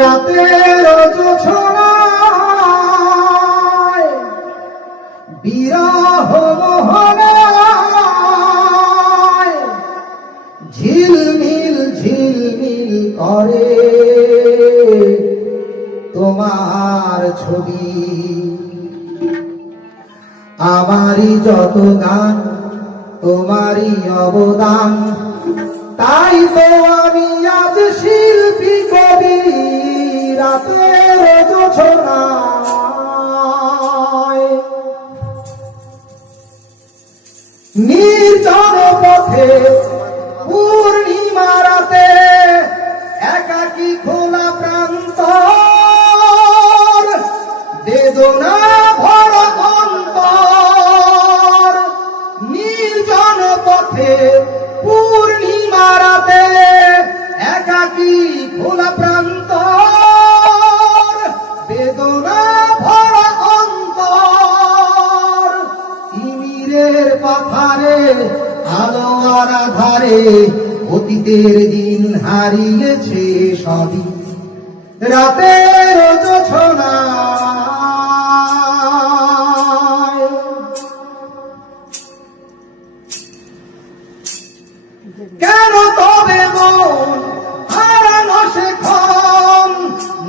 রাতের জোছনায় বিরহ মোহনায় ঝিলমিল ঝিলমিল করে তোমার ছবি। আমারই যত গান তোমারই অবদান, তাই তো আমি আজ শিল্পী কবি। রাতের জোছনায় নির্জন পথে পূর্ণিমা রাতে একাকী খোলা প্রান্তর, বেদনা ভরা অন্তর। নির্জন পথে পূর্ণিমা রাতে একাকী খোলা প্রান্তর, বেদনা ভরা অন্তর। তিমিরের পাথারে আলো আর আধারে অতীতের দিন হারিয়েছে সবই। রাতের জোছনায় কেন তবে মন হারানো সেক্ষণ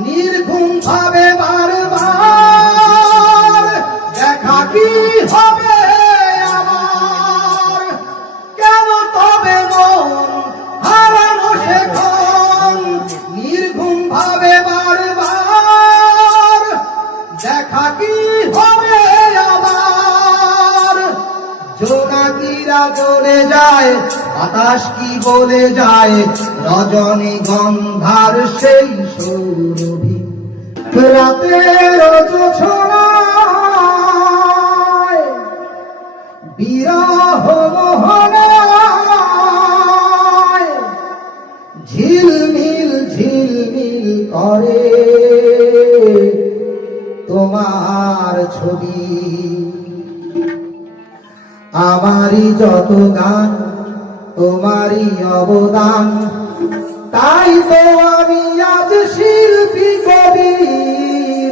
নির্ঘুম ভাবে বারবার? দেখা কি হবে আমার? কেন তবে মন হারানো সেক্ষণ নির্ঘুম ভাবে বারবার? দেখা কি হবে আবার? জোনাকিরা জ্বলে যায়, বাতাস কি বলে যায়, রজনী গন্ধার সেই সৌরভী। রাতের জোছনায় বিরহ মোহনায় ঝিলমিল ঝিলমিল করে তোমার ছবি। আমারই যত গান তোমারই অবদান, তাই তো আমি আজ শিল্পী কবি।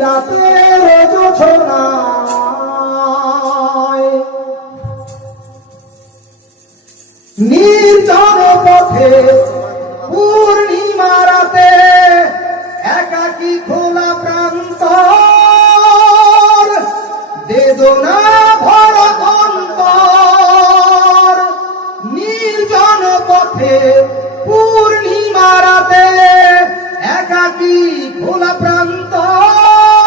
রাতের জোছনায় নির্জন পথে পূর্ণিমা রাতে একাকী খোলা প্রান্তর, বেদনা ভরা অন্তর। নির্জন পথে পূর্ণিমা রাতে একাকী খোলা প্রান্তর,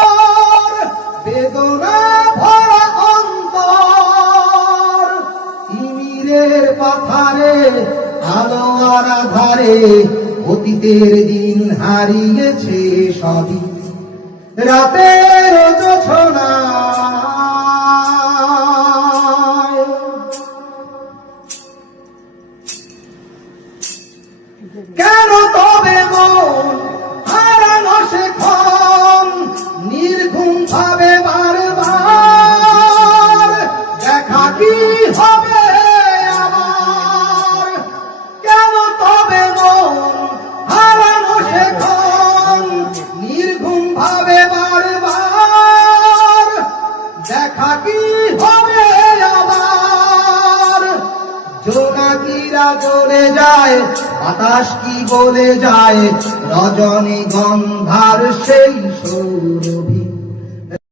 বেদনা ভরা অন্তর। তিমিরের পাথারে আলো আর আধারে অতীতের দিন হারিয়েছে সবই। রাতের জোছনায় কেন তবে মন হারানো সেক্ষণ নির্ঘুম ভাবে বারবার? দেখা কি হবে আমার? কেন তবে মন হারানো সেক্ষণ নির্ঘুম ভাবে বারবার? দেখা কি হবে আবার? জোনাকিরা জ্বলে যায়, বাতাস কি বলে যায়, রজনী গন্ধার সেই সৌরভী।